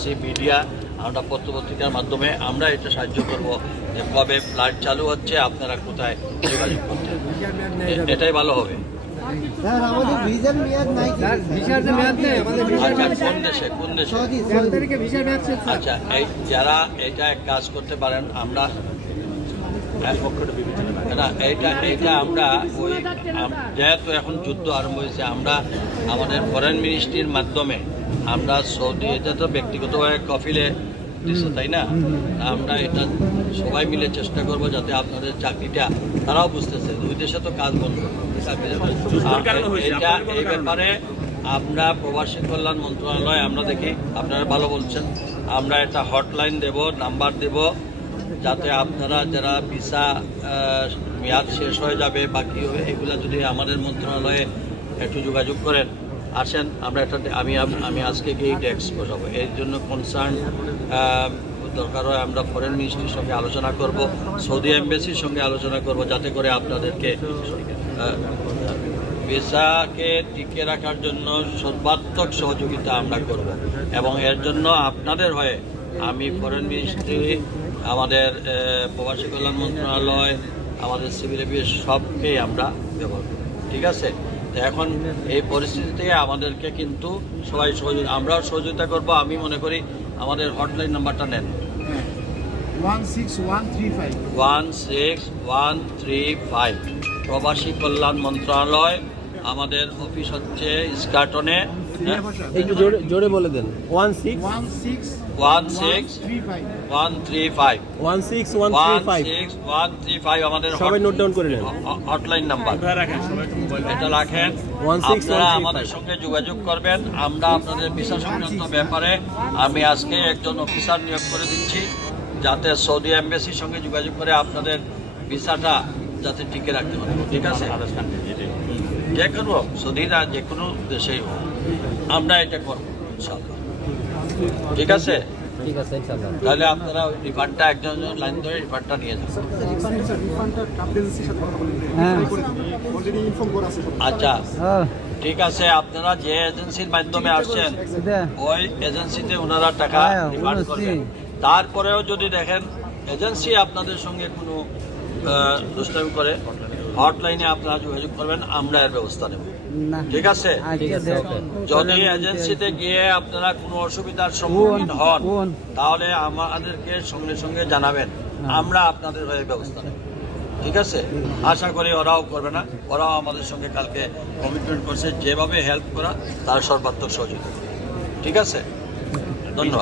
Agency, media, আমরা পত্রপত্রিকার মাধ্যমে আমরা এটা সাহায্য করব যে কবে ফ্লাইট চালু হচ্ছে, আপনারা কোথায় যোগাযোগ করছেন, এটাই ভালো হবে। স্যার আমাদের ভিসার মেয়াদ নাই কি? ভিসার যে মেয়াদ নেই আমাদের আচ্ছা, কোন দেশে? সৌদি তারিখে ভিসার মেয়াদ শেষ স্যার। আচ্ছা, এই যারা এটা এক কাজ করতে পারেন, আমরা না এইটা আমরা ওই যেহেতু এখন যুদ্ধ আরম্ভ হয়েছে, আমরা আমাদের ফরেন মিনিস্ট্রির মাধ্যমে আমরা সৌদি, এটা তো ব্যক্তিগতভাবে কফিলে দিচ্ছে তাই না, আমরা এটা সবাই মিলে চেষ্টা করব যাতে আপনাদের চাকরিটা, তারাও বুঝতেছে দুই দেশে তো কাজ বন্ধ, এটা এই ব্যাপারে আমরা প্রবাসী কল্যাণ মন্ত্রণালয় আমরা দেখি, আপনারা ভালো বলছেন, আমরা একটা হটলাইন দেব, নাম্বার দেব, যাতে আপনারা যারা ভিসা মেয়াদ শেষ হয়ে যাবে বা কী হবে এগুলো যদি আমাদের মন্ত্রণালয়ে একটু যোগাযোগ করেন, আসেন, আমরা একটা আমি আজকে গিয়ে ডেস্ক বসাবো। এর জন্য কনসার্ন দরকার হয় আমরা ফরেন মিনিস্ট্রির সঙ্গে আলোচনা করব, সৌদি এম্বাসির সঙ্গে আলোচনা করব, যাতে করে আপনাদেরকে ভিসাকে টিকে রাখার জন্য সর্বাত্মক সহযোগিতা আমরা করব। এবং এর জন্য আপনাদের হয়ে আমি ফরেন মিনিস্ট্রি, আমাদের প্রবাসী কল্যাণ মন্ত্রণালয়, আমাদের সিভিল এভিয়েশন সবকেই আমরা ব্যবহার করি, ঠিক আছে? তো এখন এই পরিস্থিতি থেকে আমাদেরকে কিন্তু সবাই আমরাও সহযোগিতা করব। আমি মনে করি আমাদের হটলাইন নাম্বারটা নেন, 16135 প্রবাসী কল্যাণ মন্ত্রণালয়, আমাদের অফিস হচ্ছে ইস্কাটনে। একটু জোরে বলে দেন। 16135 আমাদের সবাই নোট ডাউন করে নেন, হটলাইন নাম্বার এটা রাখেন। আপনারা আমাদের সঙ্গে যোগাযোগ করবেন, আমরা আপনাদের ভিসা সংক্রান্ত ব্যাপারে আমি আজকে একজন অফিসার নিয়োগ করে দিচ্ছি, যাতে সৌদি এম্বাসির সঙ্গে যোগাযোগ করে আপনাদের ভিসাটা যাতে টিকে রাখতে পারে, ঠিক আছে? যে কোনো সৌদি না যে কোনো দেশেই হোক আমরা এটা করবো ইনশাআল্লাহ, ঠিক আছে? ঠিক আছে ইনশাআল্লাহ। তাহলে আপনারা ওই রিফান্ডটা একজন লাইন ধরে রিফান্ডটা নিয়ে যান। আচ্ছা, ঠিক আছে, আপনারা যে এজেন্সির মাধ্যমে আসছেন ওই এজেন্সিতে ওনারা টাকা রিফান্ড করবেন। তারপরেও যদি দেখেন এজেন্সি আপনাদের সঙ্গে কোনো দুষ্টামি করে, হটলাইনে আপনারা যোগাযোগ করবেন, আমরা এর ব্যবস্থা নেব, ঠিক আছে? যদি এজেন্সিতে গিয়ে আপনারা কোনো অসুবিধার সম্মুখীন হন তাহলে আমাদেরকে সঙ্গে সঙ্গে জানাবেন, আমরা আপনাদের হয়ে ব্যবস্থা নেব, ঠিক আছে? আশা করি ওরাও করবে না, ওরাও আমাদের সঙ্গে কালকে কমিটমেন্ট করছে যেভাবে হেল্প করা তার সর্বাত্মক সহযোগিতা, ঠিক আছে? ধন্যবাদ।